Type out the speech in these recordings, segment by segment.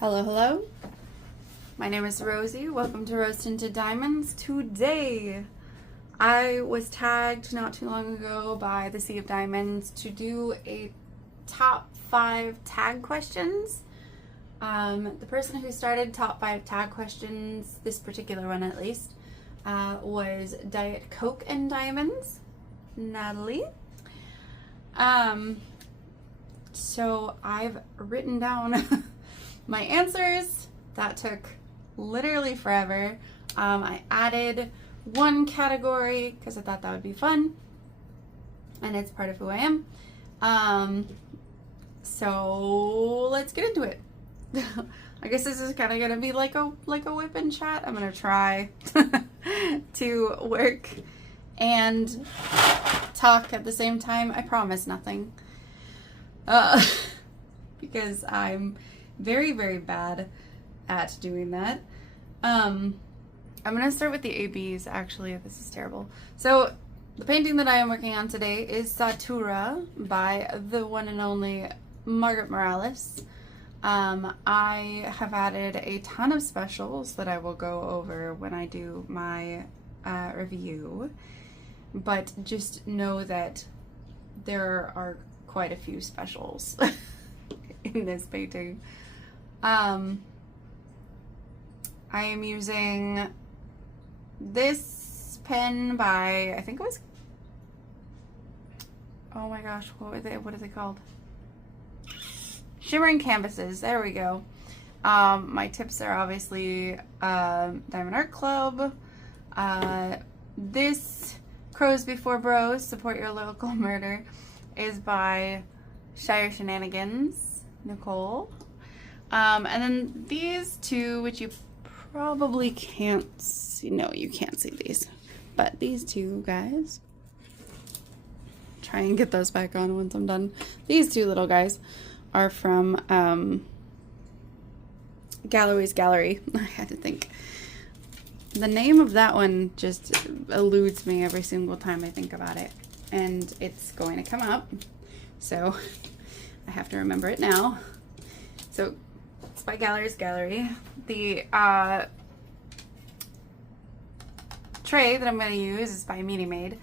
Hello, hello. My name is Rosie. Welcome to Roast into Diamonds. Today, I was tagged not too long ago by the Sea of Diamonds to do a top 5 tag questions. The person who started top 5 tag questions, this particular one at least, was Diet Coke and Diamonds, Natalie. So I've written down my answers. That took literally forever. I added one category because I thought that would be fun, and it's part of who I am. So let's get into it. I guess this is kind of gonna be like a whip and chat. I'm gonna try to work and talk at the same time. I promise nothing, because I'm very, very bad at doing that. I'm gonna start with the ABs. Actually, this is terrible. So the painting that I am working on today is Satura by the one and only Margaret Morales. I have added a ton of specials that I will go over when I do my review, but just know that there are quite a few specials in this painting. I am using this pen by, I think it was, oh my gosh, what are they called? Shimmering Canvases. There we go. My tips are obviously Diamond Art Club. This Crows Before Bros, Support Your Local Murder, is by Shire Shenanigans, Nicole. And then these two, which you probably can't see. No, you can't see these. But these two guys, try and get those back on once I'm done. These two little guys are from Gallery's Gallery. I had to think. The name of that one just eludes me every single time I think about it. And it's going to come up. So I have to remember it now. So it's by Gallery's Gallery. The tray that I'm going to use is by Meanie Maid.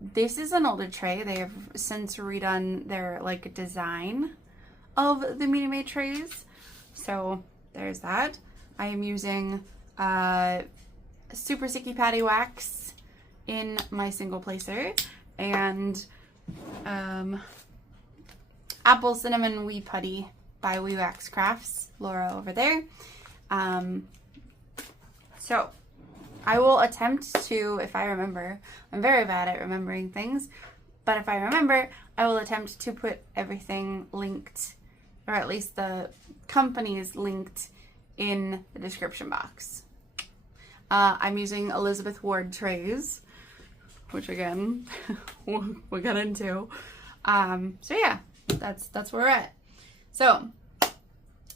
This is an older tray. They have since redone their design of the Meanie Maid trays. So there's that. I am using Super Sticky Patty Wax in my single placer, and Apple Cinnamon Wee Putty by Wee Wax Crafts, Laura over there. So I will attempt to, if I remember, I'm very bad at remembering things, but if I remember, I will attempt to put everything linked, or at least the companies linked, in the description box. I'm using Elizabeth Ward trays, which again, we'll get into. So yeah, that's where we're at. So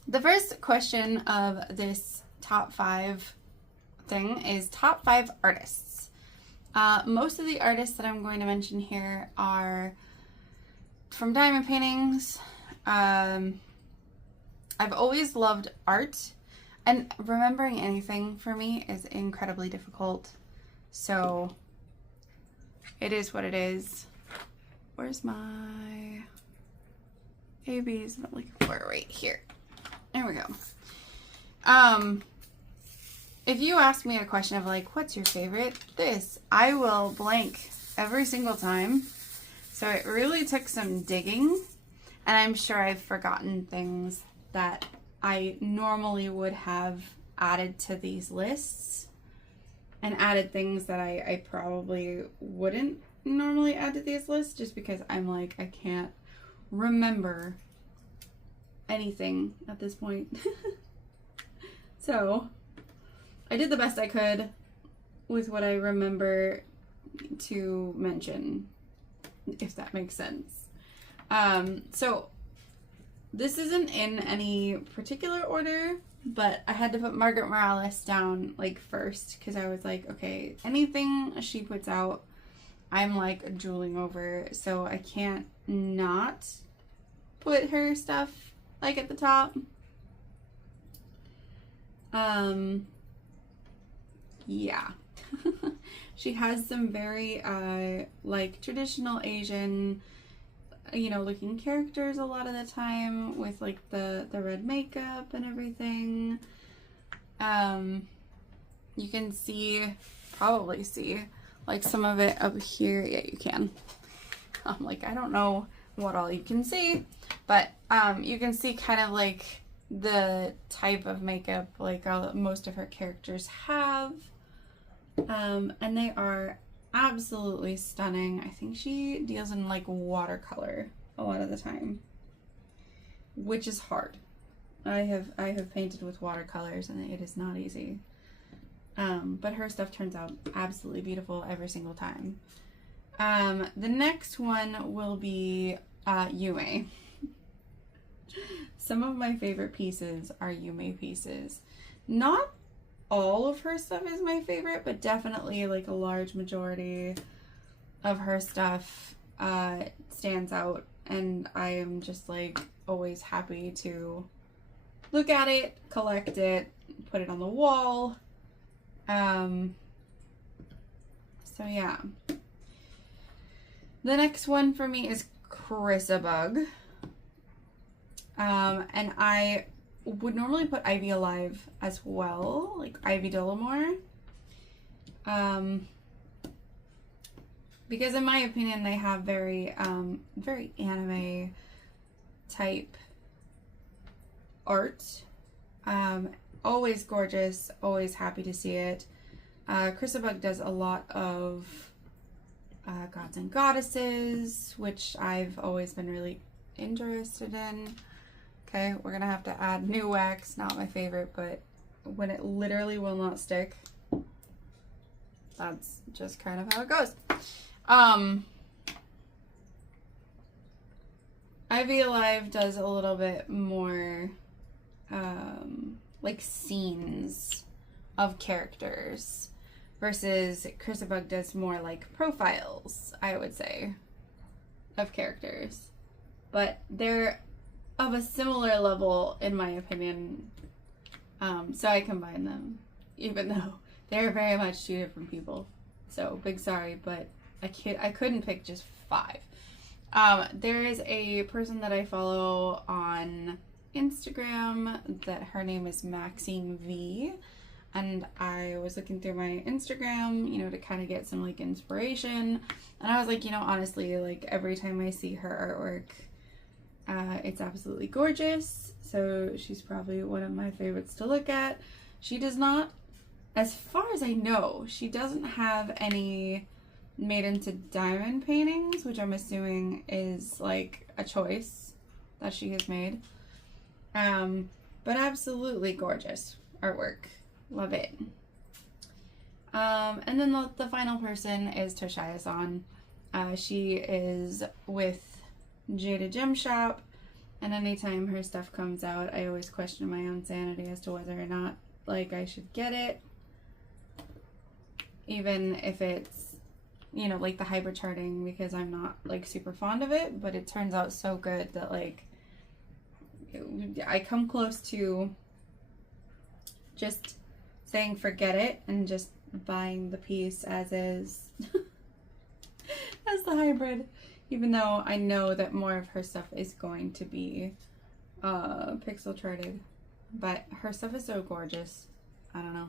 the first question of this top 5 thing is top 5 artists. Most of the artists that I'm going to mention here are from diamond paintings. I've always loved art, and remembering anything for me is incredibly difficult. So it is what it is. Where's my ABs? I'm looking for it right here. There we go. If you ask me a question of what's your favorite, I will blank every single time. So it really took some digging, and I'm sure I've forgotten things that I normally would have added to these lists, and added things that I probably wouldn't normally add to these lists, just because I'm I can't remember anything at this point. So I did the best I could with what I remember to mention, if that makes sense. So this isn't in any particular order, but I had to put Margaret Morales down first, because I was okay, anything she puts out, I'm drooling over, so I can't not put her stuff at the top. Yeah. She has some very, like, traditional Asian, looking characters a lot of the time with, like, the red makeup and everything. You can probably see, like, some of it up here. Yeah, you can. Like, I don't know what all you can see, but, you can see kind of, like, the type of makeup, like, most of her characters have. And they are absolutely stunning. I think she deals in, like, watercolor a lot of the time, which is hard. I have painted with watercolors and it is not easy. But her stuff turns out absolutely beautiful every single time. The next one will be Yume. Some of my favorite pieces are Yume pieces. Not all of her stuff is my favorite, but definitely, like, a large majority of her stuff stands out, and I am just, like, always happy to look at it, collect it, put it on the wall. So yeah. The next one for me is Chrysabug. And I would normally put Ivy Alive as well, like Ivy Dollamore. Because in my opinion, they have very anime type art. Always gorgeous, always happy to see it. Chrysabug does a lot of gods and goddesses, which I've always been really interested in. Okay, we're gonna have to add new wax. Not my favorite, but when it literally will not stick, that's just kind of how it goes. Ivy Alive does a little bit more like scenes of characters, versus Chrysabug does more like profiles, I would say, of characters. But they're of a similar level, in my opinion. So I combine them, even though they're very much two different people. So big sorry, but I couldn't pick just 5. There is a person that I follow on Instagram that her name is Maxine V. And I was looking through my Instagram, to kind of get some, like, inspiration. And I was like, honestly, like, every time I see her artwork, it's absolutely gorgeous. So she's probably one of my favorites to look at. She does not, as far as I know, she doesn't have any made into diamond paintings, which I'm assuming is, like, a choice that she has made. But absolutely gorgeous artwork. Love it. And then the final person is Toshia-san. She is with Jada Gem Shop, and anytime her stuff comes out, I always question my own sanity as to whether or not, like, I should get it. Even if it's, like the hybrid charting, because I'm not, like, super fond of it, but it turns out so good that, like, I come close to just saying forget it and just buying the piece as is as the hybrid, even though I know that more of her stuff is going to be pixel charted, but her stuff is so gorgeous. I don't know.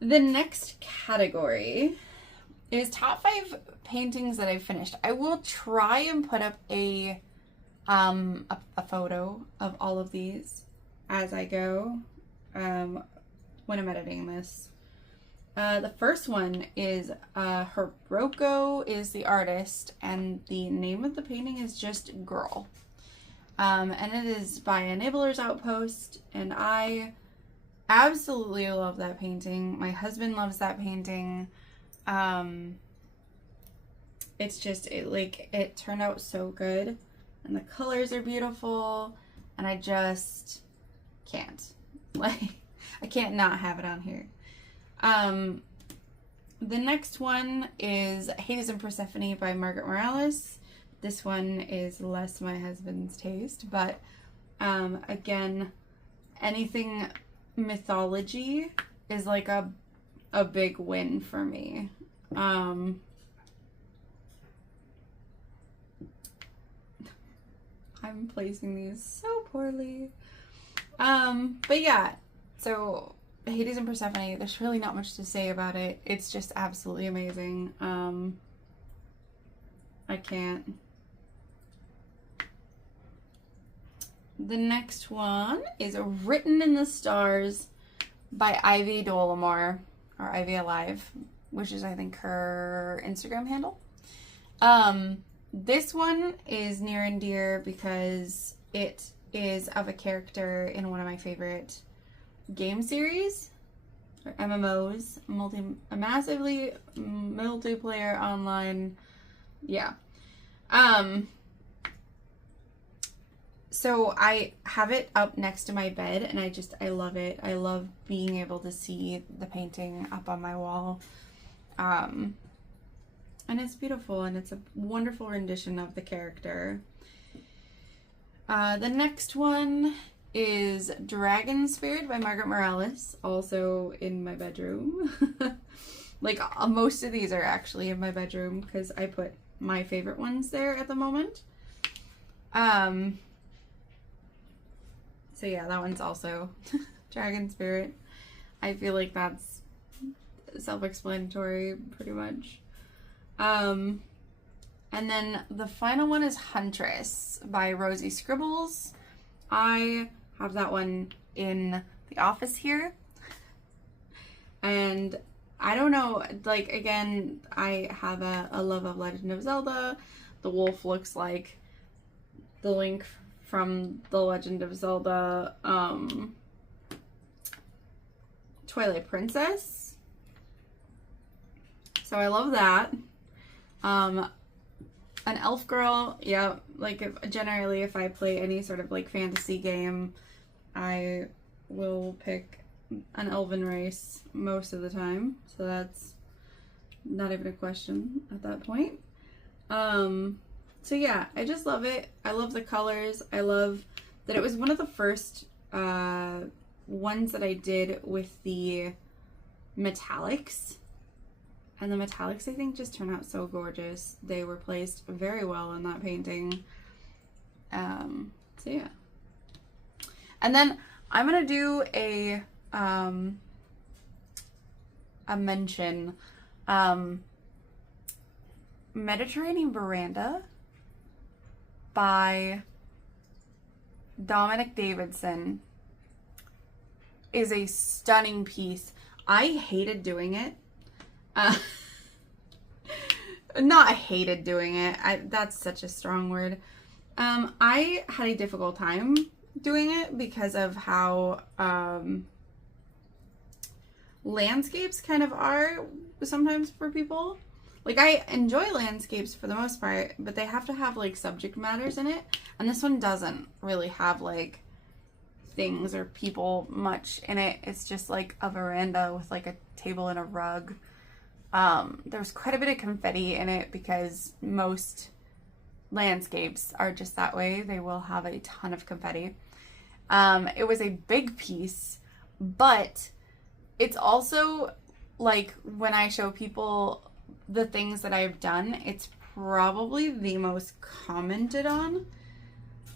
The next category is top 5 paintings that I've finished. I will try and put up a photo of all of these as I go when I'm editing this. The first one is Hiroko is the artist, and the name of the painting is just Girl. And it is by Enabler's Outpost, and I absolutely love that painting. My husband loves that painting. It's just, it turned out so good, and the colors are beautiful, and I just can't. Like, I can't not have it on here. The next one is Hades and Persephone by Margaret Morales. This one is less my husband's taste, but again, anything mythology is like a big win for me. I'm placing these so poorly. But yeah, so Hades and Persephone, there's really not much to say about it. It's just absolutely amazing. I can't. The next one is Written in the Stars by Ivy Dolomore, or Ivy Alive, which is, I think, her Instagram handle. This one is near and dear because it is of a character in one of my favorite game series, or MMOs, massively multiplayer online. Yeah. So I have it up next to my bed, and I love it. I love being able to see the painting up on my wall. And it's beautiful, and it's a wonderful rendition of the character. The next one is Dragon Spirit by Margaret Morales, also in my bedroom. Like, most of these are actually in my bedroom because I put my favorite ones there at the moment. So yeah, that one's also Dragon Spirit. I feel like that's self-explanatory pretty much. And then the final one is Huntress by Rosie Scribbles. I have that one in the office here. And I don't know, like, again, I have a love of Legend of Zelda. The wolf looks like the Link from The Legend of Zelda, Twilight Princess. So I love that. An elf girl, yeah, like generally if I play any sort of like fantasy game, I will pick an elven race most of the time. So that's not even a question at that point. So yeah, I just love it. I love the colors. I love that it was one of the first ones that I did with the metallics. And the metallics, I think, just turn out so gorgeous. They were placed very well in that painting. So yeah. And then I'm going to do a mention. Mediterranean Veranda by Dominic Davidson is a stunning piece. I hated doing it. Not hated doing it. That's such a strong word. I had a difficult time doing it because of how landscapes kind of are sometimes for people. Like, I enjoy landscapes for the most part, but they have to have, like, subject matters in it. And this one doesn't really have, like, things or people much in it. It's just, like, a veranda with, like, a table and a rug. There's quite a bit of confetti in it because most landscapes are just that way. They will have a ton of confetti. It was a big piece, but it's also, like, when I show people the things that I've done, it's probably the most commented on,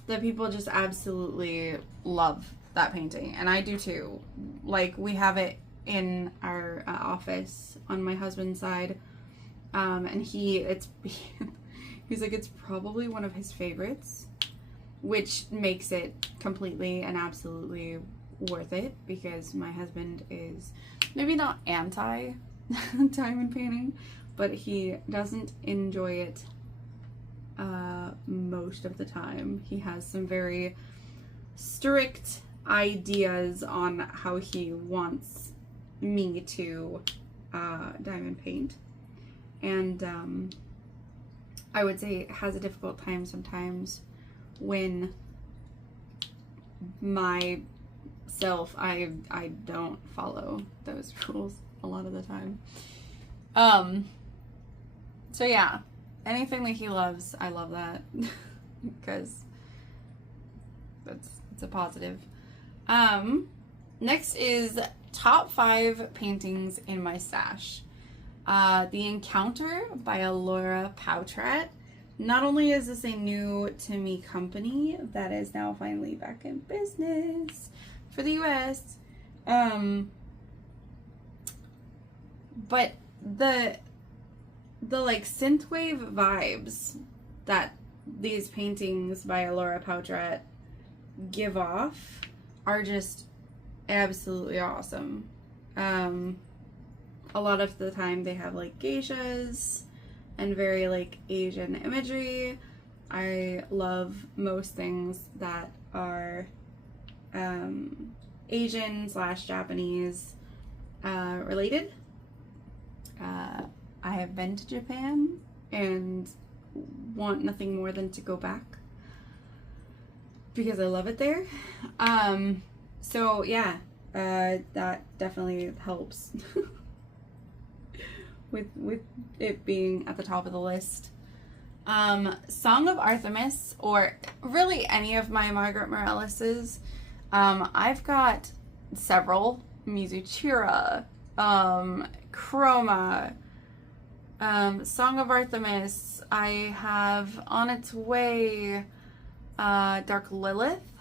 that people just absolutely love that painting. And I do too. Like, we have it in our office on my husband's side. And he's like, it's probably one of his favorites, which makes it completely and absolutely worth it, because my husband is maybe not anti diamond painting, but he doesn't enjoy it most of the time. He has some very strict ideas on how he wants me to diamond paint, and I would say has a difficult time sometimes when myself I don't follow those rules a lot of the time. So yeah, anything that he loves, I love that because it's a positive. Next is top 5 paintings in my stash. The Encounter by Laura Poutrat. Not only is this a new to me company that is now finally back in business for the US, but the like synthwave vibes that these paintings by Laura Poutrat give off are just absolutely awesome. A lot of the time they have like geishas and very like Asian imagery. I love most things that are Asian / Japanese related. I have been to Japan and want nothing more than to go back because I love it there. So yeah, that definitely helps with it being at the top of the list. Song of Artemis, or really any of my Margaret Morales's. I've got several. Mizuchira, Chroma, Song of Artemis. I have On Its Way. Dark Lilith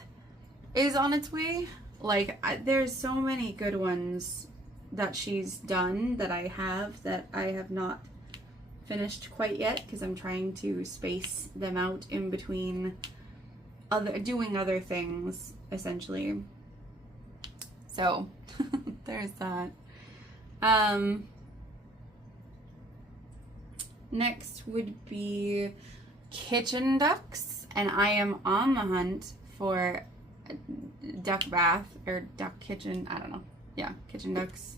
is on its way. Like, there's so many good ones that she's done that I have not finished quite yet because I'm trying to space them out in between doing other things, essentially. So there's that. Next would be Kitchen Ducks, and I am on the hunt for duck bath or duck kitchen. I don't know. Yeah, Kitchen Ducks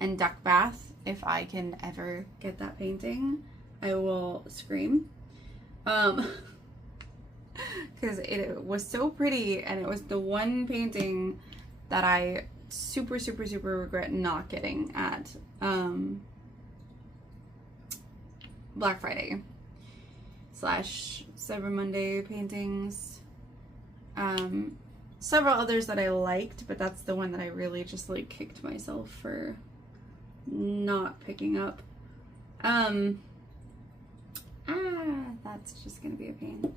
and duck bath. If I can ever get that painting, I will scream. Because it was so pretty, and it was the one painting that I super regret not getting at Black Friday / Cyber Monday paintings. Several others that I liked, but that's the one that I really just like kicked myself for not picking up. That's just gonna be a pain.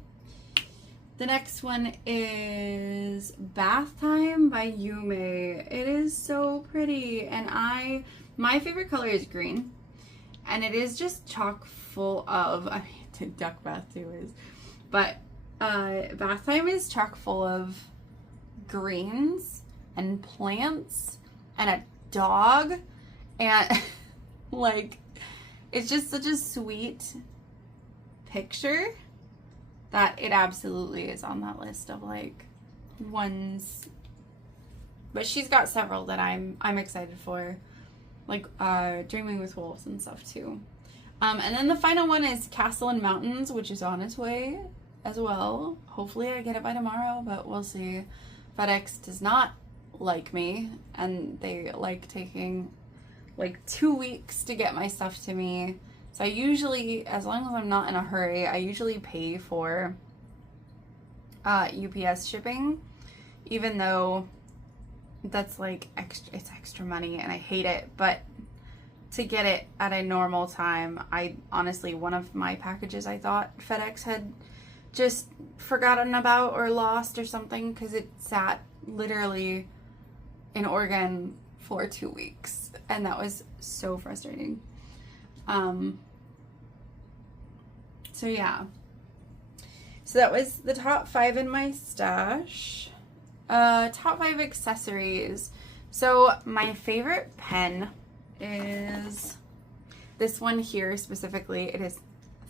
The next one is Bath Time by Yume. It is so pretty, and my favorite color is green, and it is just chock full of, I mean, duck bath too is, but Bath Time is chock full of greens and plants and a dog, and like, it's just such a sweet picture that it absolutely is on that list of like ones. But she's got several that I'm excited for, like Dreaming with Wolves and stuff too. And then the final one is Castle and Mountains, which is on its way as well. Hopefully I get it by tomorrow, but we'll see. FedEx does not like me, and they like taking like 2 weeks to get my stuff to me. So I usually, as long as I'm not in a hurry, I usually pay for UPS shipping, even though that's like it's extra money and I hate it. But to get it at a normal time, I honestly, one of my packages I thought FedEx had just forgotten about or lost or something, because it sat literally in Oregon for 2 weeks, and that was so frustrating. So yeah, so that was the top 5 in my stash. Top 5 accessories. So my favorite pen is this one here specifically. It is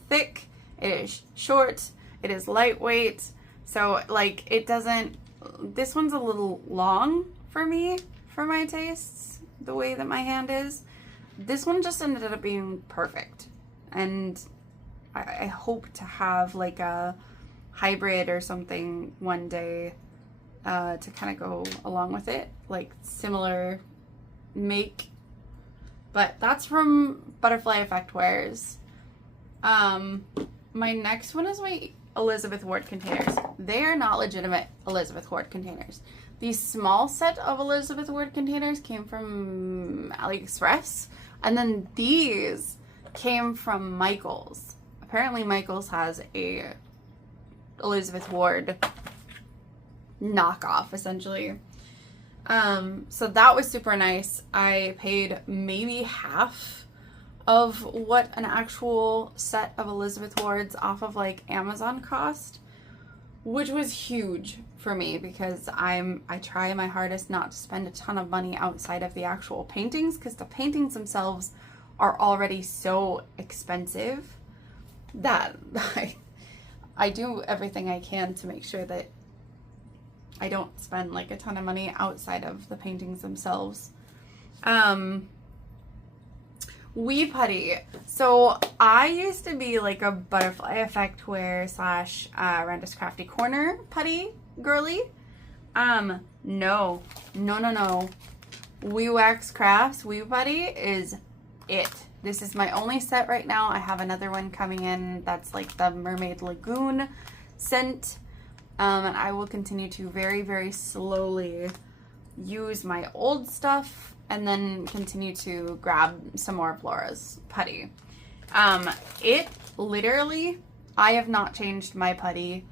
thick, it is short, it is lightweight. So like, it doesn't, this one's a little long for me, for my tastes, the way that my hand is. This one just ended up being perfect, and I hope to have like a hybrid or something one day to kind of go along with it, like similar make. But that's from Butterfly Effect Wares. My next one is my Elizabeth Ward containers. They are not legitimate Elizabeth Ward containers. The small set of Elizabeth Ward containers came from AliExpress. And then these came from Michael's. Apparently Michael's has a Elizabeth Ward knockoff, essentially. So that was super nice. I paid maybe half of what an actual set of Elizabeth Wards off of like Amazon cost, which was huge for me because I try my hardest not to spend a ton of money outside of the actual paintings, because the paintings themselves are already so expensive that I do everything I can to make sure that I don't spend like a ton of money outside of the paintings themselves. Wee Putty. So I used to be like a Butterfly Effect Wear / Randa's Crafty Corner putty girly. No. Wee Wax Crafts Wee Putty is it. This is my only set right now. I have another one coming in that's like the Mermaid Lagoon scent. And I will continue to very, very slowly use my old stuff and then continue to grab some more of Laura's putty. It literally, I have not changed my putty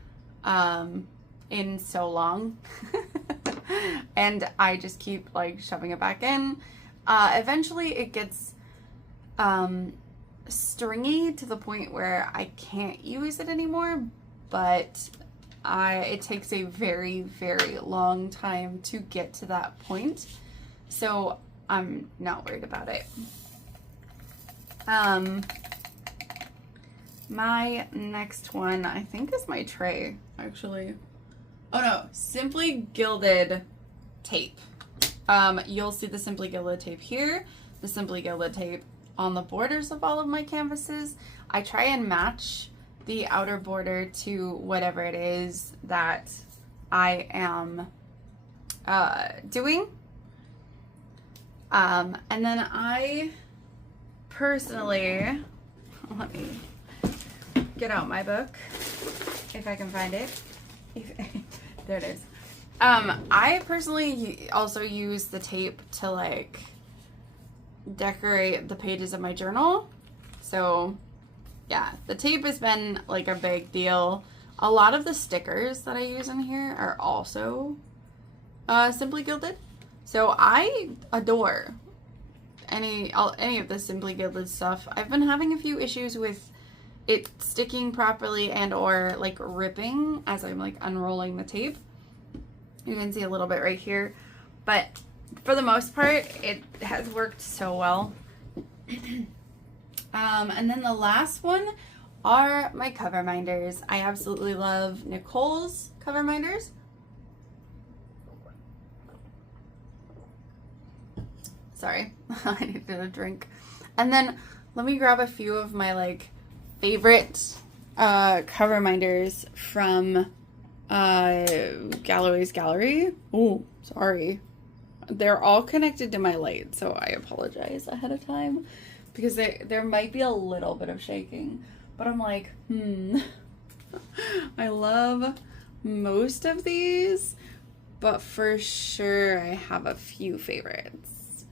in so long. And I just keep like shoving it back in. Eventually it gets stringy to the point where I can't use it anymore, but it takes a very, very long time to get to that point, so I'm not worried about it. My next one, I think, is my tray, actually. Oh no, Simply Gilded tape. You'll see the Simply Gilded tape here, the Simply Gilded tape on the borders of all of my canvases. I try and match the outer border to whatever it is that I am doing. And then I personally, let me get out my book if I can find it. There it is. I personally also use the tape to like decorate the pages of my journal. So yeah, the tape has been like a big deal. A lot of the stickers that I use in here are also Simply Gilded. So I adore any of the Simply Gilded stuff. I've been having a few issues with it sticking properly and or like ripping as I'm like unrolling the tape. You can see a little bit right here, but for the most part it has worked so well. And then the last one are my Coverminders. I absolutely love Nicole's Coverminders. Sorry, I needed a drink. And then let me grab a few of my like favorite Coverminders from Galloway's Gallery. Oh, sorry. They're all connected to my light, so I apologize ahead of time because there might be a little bit of shaking, but I'm like, I love most of these, but for sure I have a few favorites.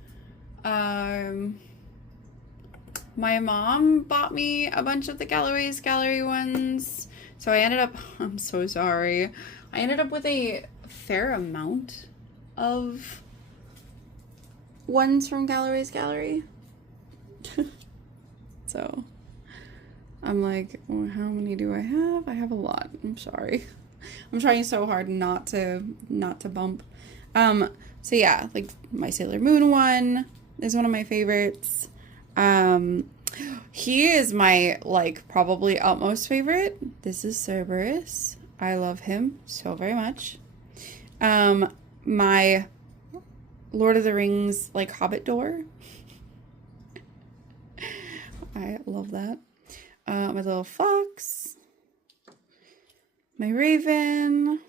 My mom bought me a bunch of the Galloway's Gallery ones, so I ended up, I'm so sorry, I ended up with a fair amount of ones from Galloway's Gallery. So I'm like, well, how many do I have? I have a lot. I'm sorry. I'm trying so hard not to bump. So yeah, like my Sailor Moon one is one of my favorites. He is my like probably utmost favorite. This is Cerberus. I love him so very much. My Lord of the Rings like Hobbit door. I love that. My little fox. My raven.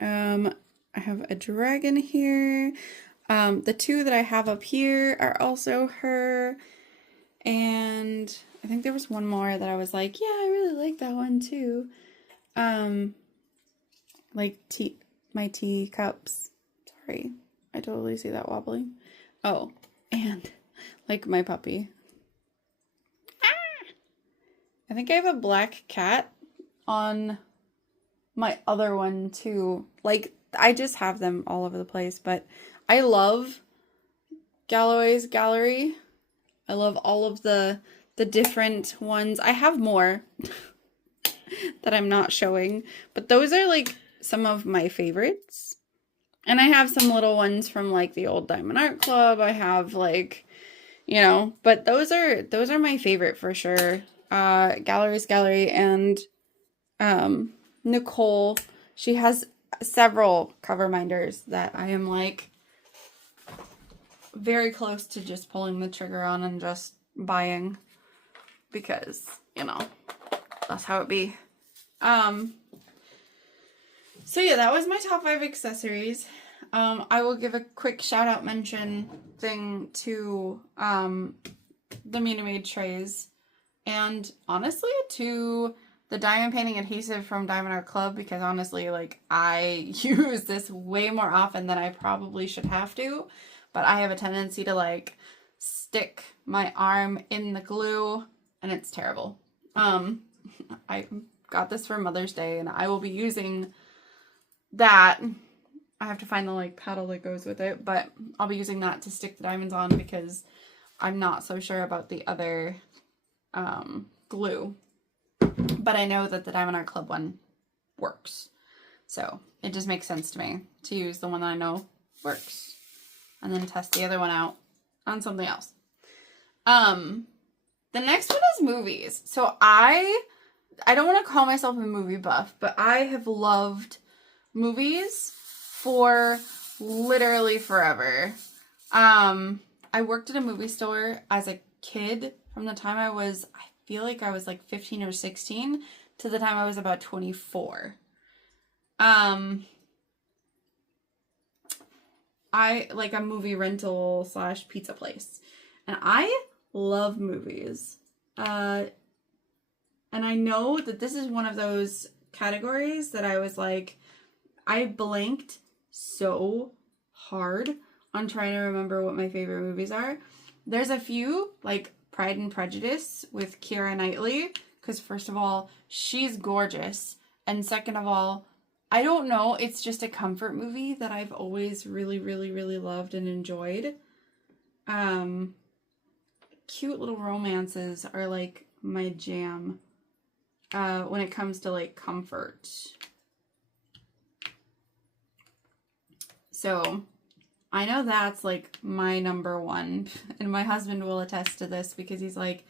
I have a dragon here. The two that I have up here are also her. And I think there was one more that I was like, yeah, I really like that one too. Like my teacups. Sorry, I totally see that wobbling. Oh, and like my puppy. I think I have a black cat on my other one too. Like, I just have them all over the place, but I love Galloway's Gallery. I love all of the different ones. I have more that I'm not showing, but those are like some of my favorites. And I have some little ones from like the old Diamond Art Club. I have like, you know, but those are my favorite for sure. Gallery's Gallery and Nicole, she has several Coverminders that I am like very close to just pulling the trigger on and just buying because, you know, that's how it be. So yeah, that was my top 5 accessories. I will give a quick shout out mention thing to the Mina Made trays and honestly to the diamond painting adhesive from Diamond Art Club, because honestly, like, I use this way more often than I probably should have to, but I have a tendency to like stick my arm in the glue and it's terrible. I got this for Mother's Day and I will be using that. I have to find the like paddle that goes with it, but I'll be using that to stick the diamonds on because I'm not so sure about the other glue. But I know that the Diamond Art Club one works. So it just makes sense to me to use the one that I know works. And then test the other one out on something else. The next one is movies. So I don't want to call myself a movie buff, but I have loved movies for literally forever. I worked at a movie store as a kid from the time I feel like I was like 15 or 16 to the time I was about 24. I like a movie rental / pizza place. And I love movies. And I know that this is one of those categories that I was like, I blanked so hard on trying to remember what my favorite movies are. There's a few, like Pride and Prejudice with Keira Knightley, because first of all, she's gorgeous. And second of all, I don't know, it's just a comfort movie that I've always really, really, really loved and enjoyed. Cute little romances are like my jam when it comes to like comfort. So I know that's like my number one, and my husband will attest to this because he's like,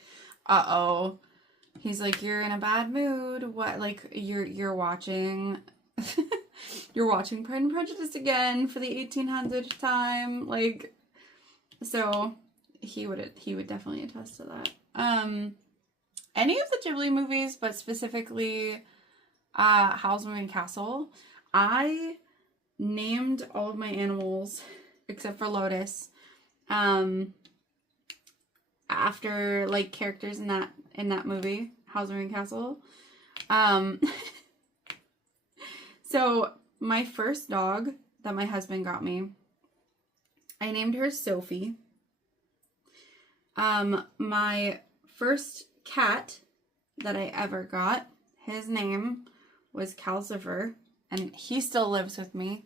uh-oh. He's like, you're in a bad mood. What, like, you're watching you're watching Pride and Prejudice again for the 1800th time. Like, so he would definitely attest to that. Any of the Ghibli movies, but specifically Howl's Moving Castle. I named all of my animals except for Lotus after like characters in that movie, Howl's Moving Castle. So my first dog that my husband got me, I named her Sophie. My first cat that I ever got, his name was Calcifer, and he still lives with me.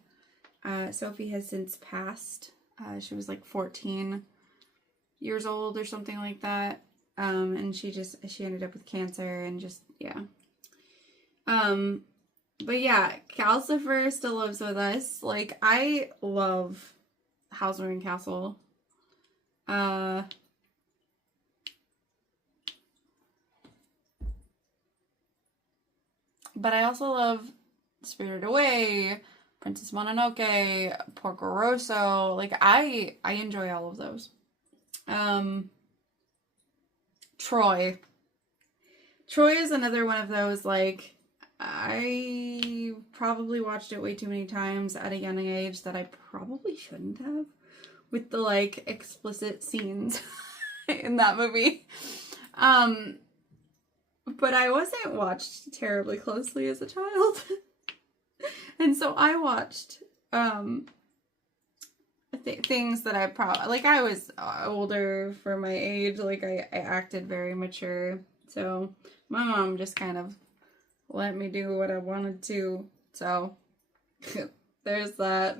Sophie has since passed. She was like 14 years old or something like that. And she ended up with cancer and just, yeah. But yeah, Calcifer still lives with us. Like, I love Howl's Moving Castle. But I also love Spirited Away, Princess Mononoke, Porco Rosso. Like, I enjoy all of those. Troy. Troy is another one of those, like, I probably watched it way too many times at a young age that I probably shouldn't have, with the, like, explicit scenes in that movie. But I wasn't watched terribly closely as a child. And so I watched things that I probably, like, I was older for my age, like I acted very mature, so my mom just kind of let me do what I wanted to, so there's that.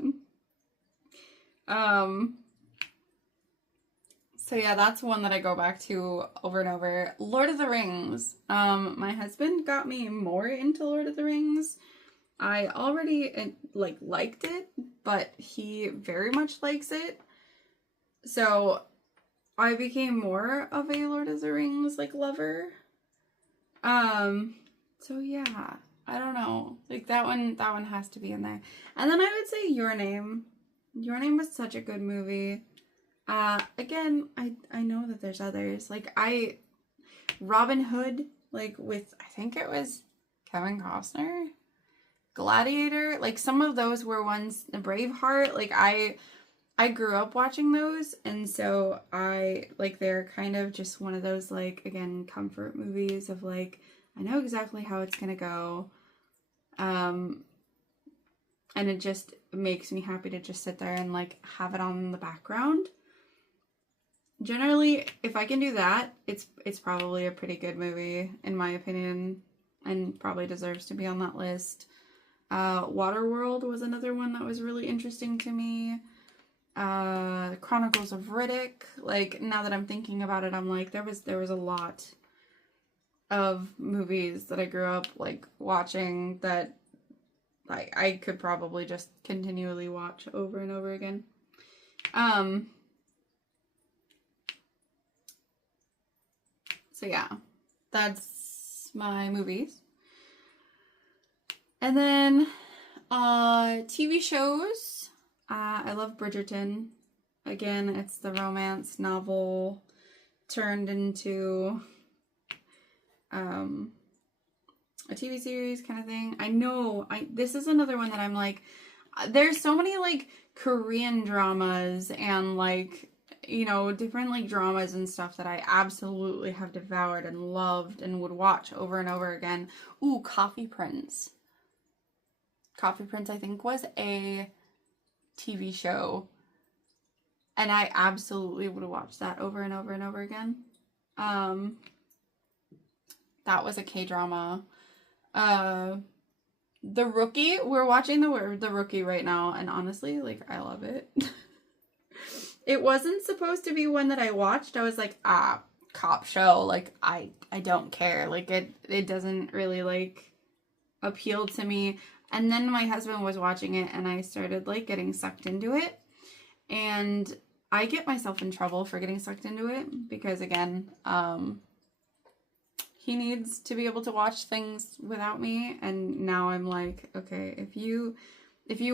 So yeah, that's one that I go back to over and over. Lord of the Rings. My husband got me more into Lord of the Rings. I already liked it, but he very much likes it. So I became more of a Lord of the Rings lover. So yeah, I don't know. Like that one has to be in there. And then I would say Your Name. Your Name was such a good movie. Again, I know that there's others. Robin Hood, with, I think it was Kevin Costner. Gladiator, some of those were ones, Braveheart, I grew up watching those, and so they're kind of just one of those, again, comfort movies of, I know exactly how it's gonna go, and it just makes me happy to just sit there and, have it on in the background. Generally, if I can do that, it's probably a pretty good movie, in my opinion, and probably deserves to be on that list. Waterworld was another one that was really interesting to me. Chronicles of Riddick. Now that I'm thinking about it, I'm there was a lot of movies that I grew up watching that I could probably just continually watch over and over again. So yeah, that's my movies. And then TV shows. I love Bridgerton. Again, it's the romance novel turned into a TV series kind of thing. I know, this is another one that I'm there's so many Korean dramas and different dramas and stuff that I absolutely have devoured and loved and would watch over and over again. Ooh, Coffee Prince. Coffee Prince, I think, was a TV show, and I absolutely would watch that over and over and over again. That was a K-drama. The Rookie, we're watching the Rookie right now, and honestly, I love it. It wasn't supposed to be one that I watched. I was cop show, I don't care. It doesn't really appeal to me. And then my husband was watching it, and I started getting sucked into it. And I get myself in trouble for getting sucked into it because, again, he needs to be able to watch things without me. And now I'm okay, if you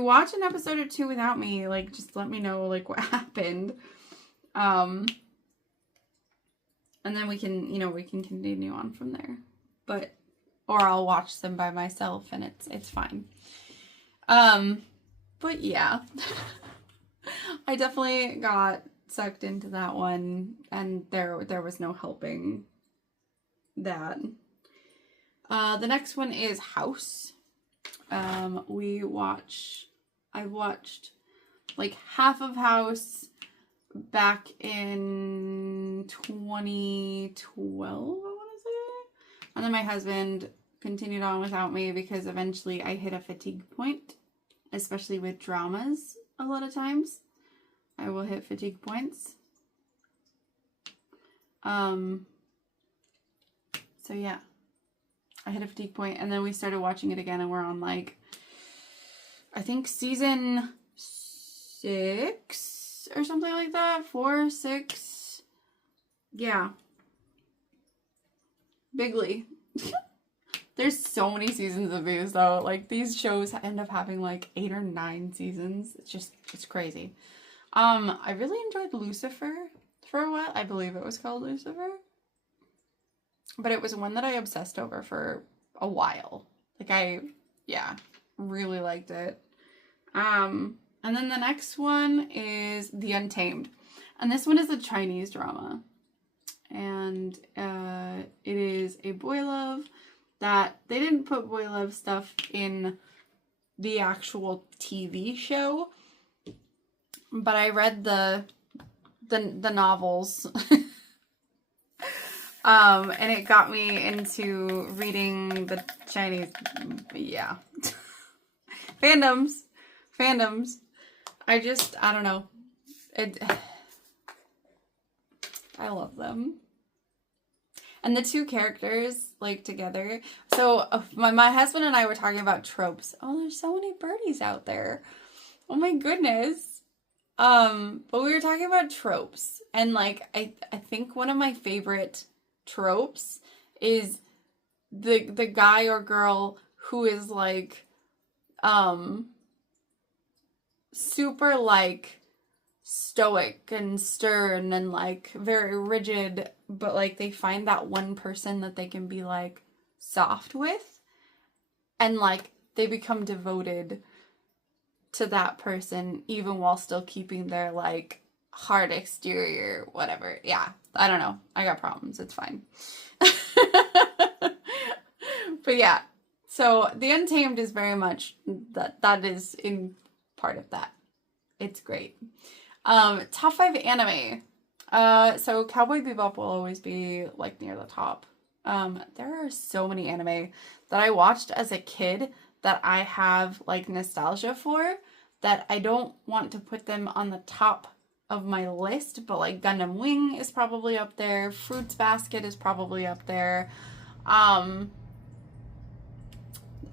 watch an episode or two without me, just let me know what happened. And then we can continue on from there. Or I'll watch them by myself, and it's fine. But yeah. I definitely got sucked into that one, and there was no helping that. The next one is House. I watched half of House back in 2012, I want to say. And then my husband continued on without me because eventually I hit a fatigue point, especially with dramas. A lot of times I will hit fatigue points. So yeah, I hit a fatigue point, and then we started watching it again, and we're on I think season 6 or something like that. 4, 6. Yeah. Bigly. There's so many seasons of these though. These shows end up having 8 or 9 seasons. It's crazy. I really enjoyed Lucifer for a while. I believe it was called Lucifer. But it was one that I obsessed over for a while. I really liked it. And then the next one is The Untamed. And this one is a Chinese drama. And it is a boy love that they didn't put boy love stuff in the actual TV show, but I read the novels. And it got me into reading the Chinese, yeah. Fandoms. I don't know. I love them. And the two characters, like, together. So, my husband and I were talking about tropes. Oh, there's so many birdies out there. Oh my goodness. But we were talking about tropes. And, like, I think one of my favorite tropes is the guy or girl who is, like, super, like, stoic and stern and, like, very rigid, but, like, they find that one person that they can be, like, soft with, and, like, they become devoted to that person even while still keeping their, like, hard exterior, whatever. Yeah, I don't know. I got problems. It's fine. But yeah, so The Untamed is very much that is in part of that. It's great. Top 5 anime. So Cowboy Bebop will always be, like, near the top. There are so many anime that I watched as a kid that I have, like, nostalgia for, that I don't want to put them on the top of my list, but, like, Gundam Wing is probably up there. Fruits Basket is probably up there. Some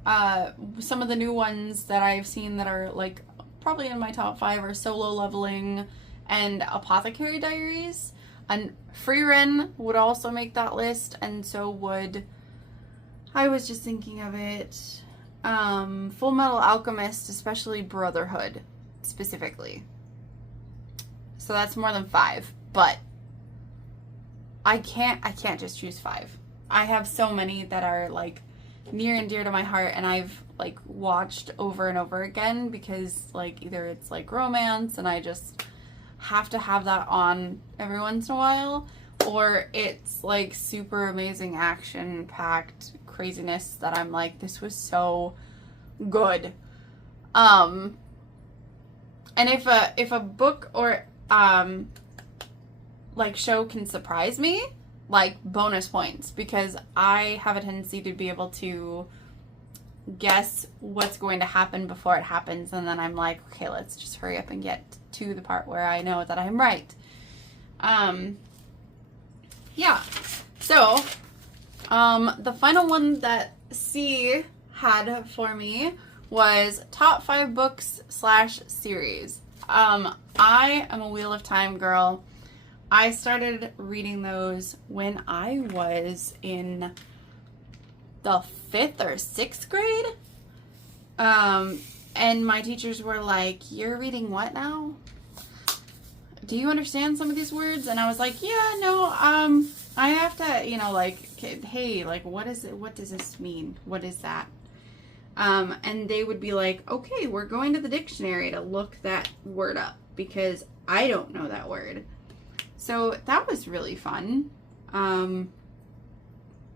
of the new ones that I've seen that are, like, probably in my top 5 are Solo Leveling and Apothecary Diaries. And Frieren would also make that list, and so would, I was just thinking of it, Full Metal Alchemist, especially Brotherhood, specifically. So that's more than 5, but I can't just choose 5. I have so many that are, like, near and dear to my heart, and I've, like, watched over and over again because, like, either it's, like, romance and I just have to have that on every once in a while, or it's, like, super amazing action-packed craziness that I'm like, this was so good. And if a book or like, show can surprise me, like, bonus points, because I have a tendency to be able to guess what's going to happen before it happens, and then I'm like, okay, let's just hurry up and get to the part where I know that I'm right. Yeah. So, the final one that C had for me was top 5 books / series. I am a Wheel of Time girl. I started reading those when I was in the 5th or 6th grade. And my teachers were like, you're reading what now? Do you understand some of these words? And I was like, yeah, no, I have to, you know, like, hey, like, what is it? What does this mean? What is that? And they would be like, okay, we're going to the dictionary to look that word up because I don't know that word. So that was really fun. And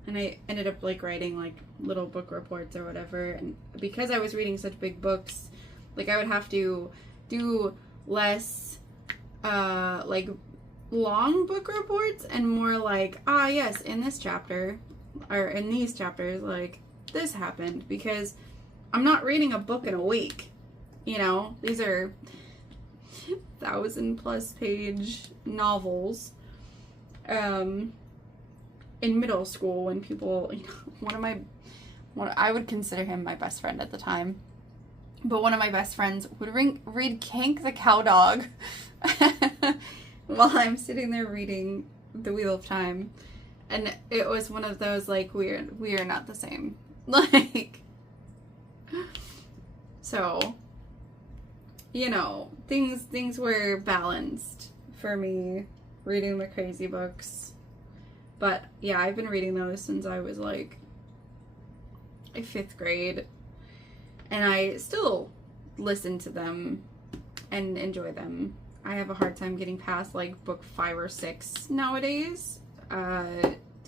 I ended up, like, writing, like, little book reports or whatever. And because I was reading such big books, like, I would have to do less, like, long book reports and more like, yes, in this chapter, or in these chapters, like, this happened. Because I'm not reading a book in a week, you know? These are 1,000+ page novels. In middle school, when people, you know, I would consider him my best friend at the time, but one of my best friends would read Kank the Cow Dog while I'm sitting there reading The Wheel of Time, and it was one of those, like, we are not the same, like, so, you know, things were balanced for me reading the crazy books. But yeah, I've been reading those since I was, like, 5th grade, and I still listen to them and enjoy them. I have a hard time getting past, like, book 5 or 6 nowadays,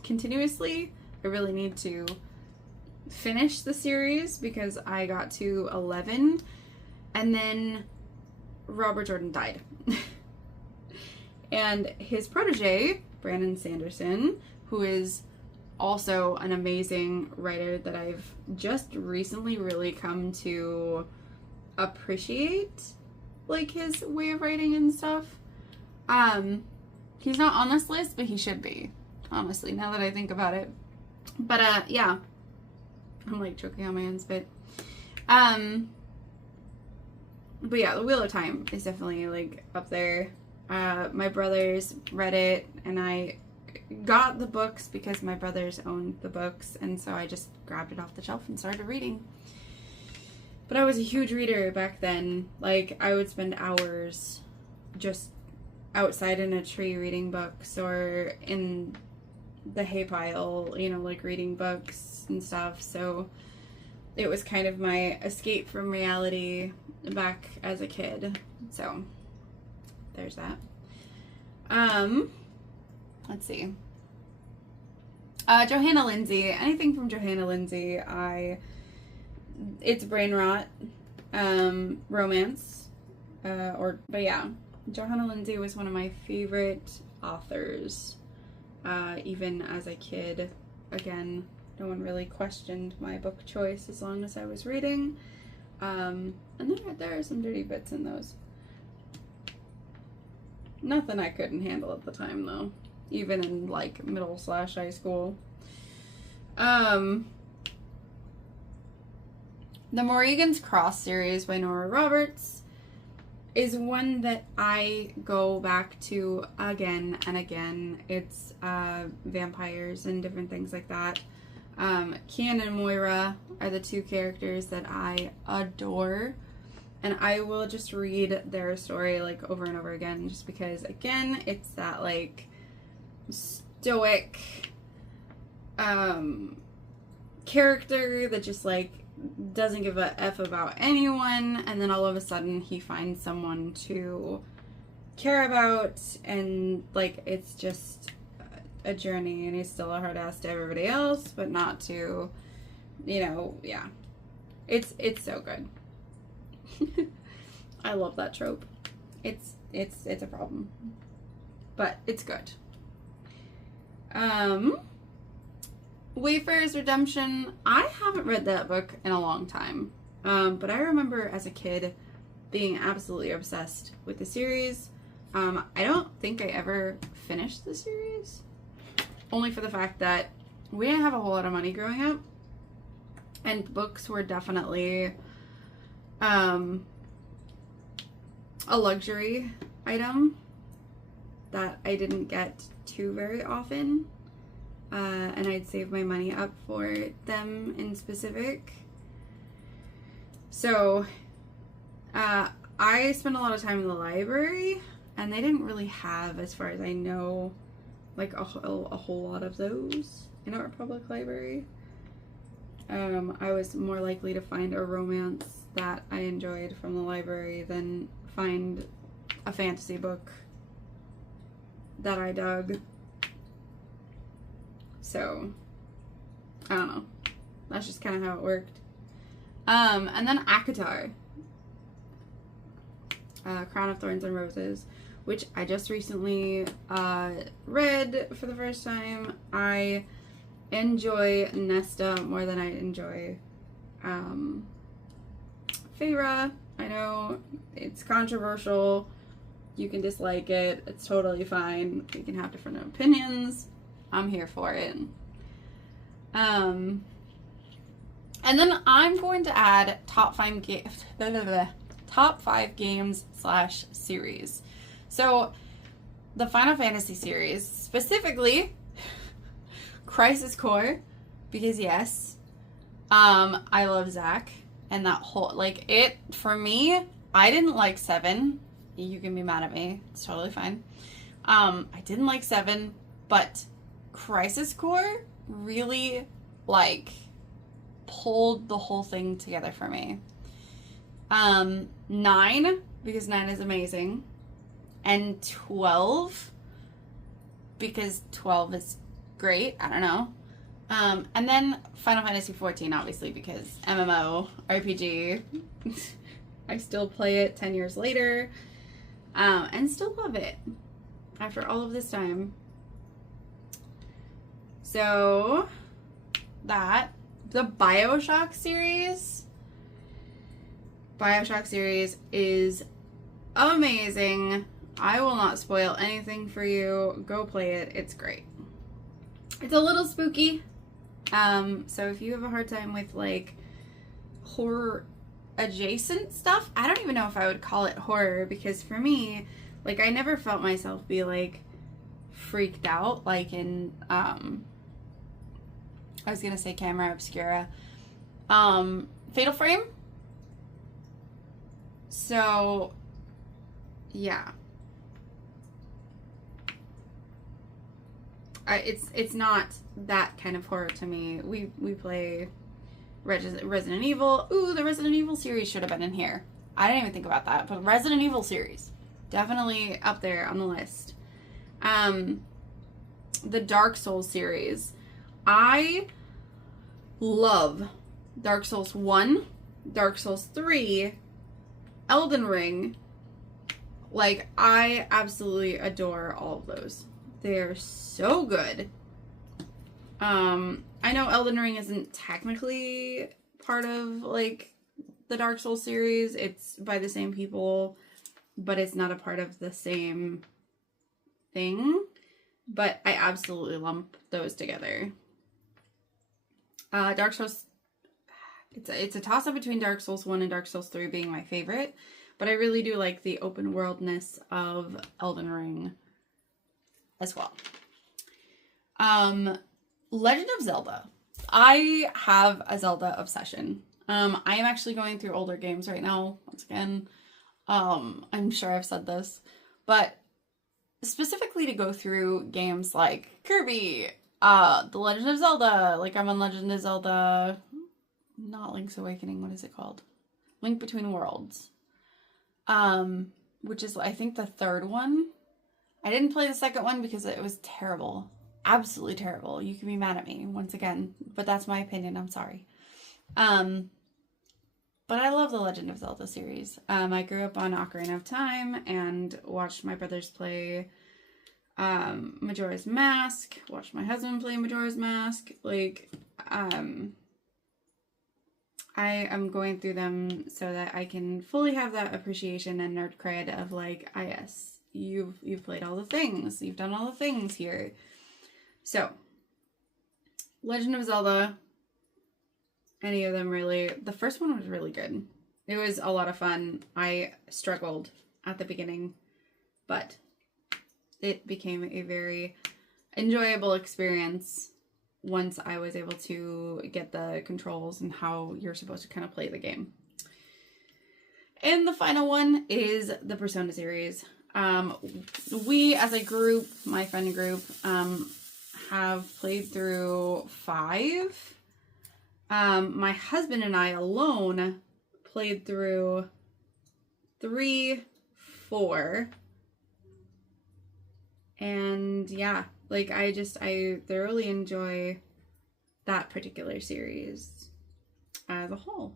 continuously. I really need to finish the series because I got to 11 and then Robert Jordan died. And his protege, Brandon Sanderson, who is also an amazing writer that I've just recently really come to appreciate, like, his way of writing and stuff. He's not on this list, but he should be, honestly, now that I think about it. But, yeah. I'm, like, choking on my own spit. But yeah, The Wheel of Time is definitely, like, up there. My brothers read it, and I got the books because my brothers owned the books, and so I just grabbed it off the shelf and started reading. But I was a huge reader back then. Like, I would spend hours just outside in a tree reading books, or in the hay pile, you know, like, reading books and stuff. So it was kind of my escape from reality back as a kid. So there's that. Let's see. Johanna Lindsey. Anything from Johanna Lindsey, it's brain rot, romance, but yeah, Johanna Lindsey was one of my favorite authors, even as a kid. Again, no one really questioned my book choice as long as I was reading, and then there are some dirty bits in those. Nothing I couldn't handle at the time, though, even in, like, middle/high school. The Morrigan's Cross series by Nora Roberts is one that I go back to again and again. It's vampires and different things like that. Kian and Moira are the two characters that I adore, and I will just read their story, like, over and over again, just because, again, it's that, like, stoic character that just, like, doesn't give a F about anyone, and then all of a sudden he finds someone to care about, and, like, it's just a journey, and he's still a hard ass to everybody else, but not to, you know, yeah. It's so good. I love that trope. It's a problem, but it's good. Wayfarer's Redemption. I haven't read that book in a long time, but I remember as a kid being absolutely obsessed with the series. I don't think I ever finished the series, only for the fact that we didn't have a whole lot of money growing up, and books were definitely a luxury item that I didn't get to very often, and I'd save my money up for them in specific. So I spent a lot of time in the library, and they didn't really have, as far as I know, like a whole lot of those in our public library. I was more likely to find a romance that I enjoyed from the library than find a fantasy book that I dug. So, I don't know. That's just kind of how it worked. And then ACOTAR. Crown of Thorns and Roses, which I just recently read for the first time. I enjoy Nesta more than I enjoy Feyre. I know it's controversial. You can dislike it. It's totally fine. We can have different opinions. I'm here for it. And then I'm going to add top 5 games / series. So the Final Fantasy series, specifically Crisis Core, because yes, I love Zack, and that whole, like, it, for me, I didn't like 7. You can be mad at me. It's totally fine. I didn't like 7, but Crisis Core really, like, pulled the whole thing together for me. 9, because 9 is amazing. And 12, because 12 is great. I don't know. And then Final Fantasy 14, obviously, because MMO, RPG. I still play it 10 years later, and still love it after all of this time. So, the Bioshock series is amazing. I will not spoil anything for you. Go play it. It's great. It's a little spooky. So if you have a hard time with like horror adjacent stuff, I don't even know if I would call it horror, because for me, like, I never felt myself be like freaked out like in I was gonna say Camera Obscura, Fatal Frame. So yeah, it's not that kind of horror to me. We play Resident Evil. Ooh, the Resident Evil series should have been in here. I didn't even think about that, but Resident Evil series definitely up there on the list. The Dark Souls series. I love Dark Souls 1, Dark Souls 3, Elden Ring. Like, I absolutely adore all of those. They're so good. I know Elden Ring isn't technically part of, like, the Dark Souls series. It's by the same people, but it's not a part of the same thing. But I absolutely lump those together. Dark Souls, it's a toss-up between Dark Souls 1 and Dark Souls 3 being my favorite. But I really do like the open worldness of Elden Ring as well. Legend of Zelda. I have a Zelda obsession. I am actually going through older games right now. Once again, I'm sure I've said this, but specifically to go through games like Kirby, The Legend of Zelda. Like, I'm on Legend of Zelda, not Link's Awakening. What is it called? Link Between Worlds. Which is, I think, the third one. I didn't play the second one because it was terrible. Absolutely terrible. You can be mad at me once again, but that's my opinion. I'm sorry. But I love the Legend of Zelda series. I grew up on Ocarina of Time and watched my brothers play Majora's Mask. Watched my husband play Majora's Mask. Like, I am going through them so that I can fully have that appreciation and nerd cred of like, ah, yes, you've played all the things. You've done all the things here. So, Legend of Zelda, any of them really. The first one was really good. It was a lot of fun. I struggled at the beginning, but it became a very enjoyable experience once I was able to get the controls and how you're supposed to kind of play the game. And the final one is the Persona series. We, as a group, my friend group, have played through 5. My husband and I alone played through 3, 4. And yeah, like, I thoroughly enjoy that particular series as a whole.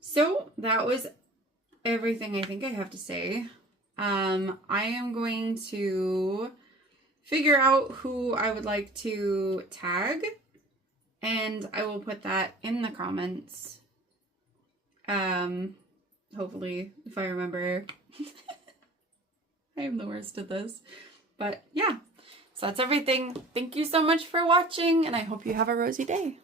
So that was everything I think I have to say. I am going to figure out who I would like to tag, and I will put that in the comments. Hopefully, if I remember. I am the worst at this. But yeah, so that's everything. Thank you so much for watching, and I hope you have a rosy day.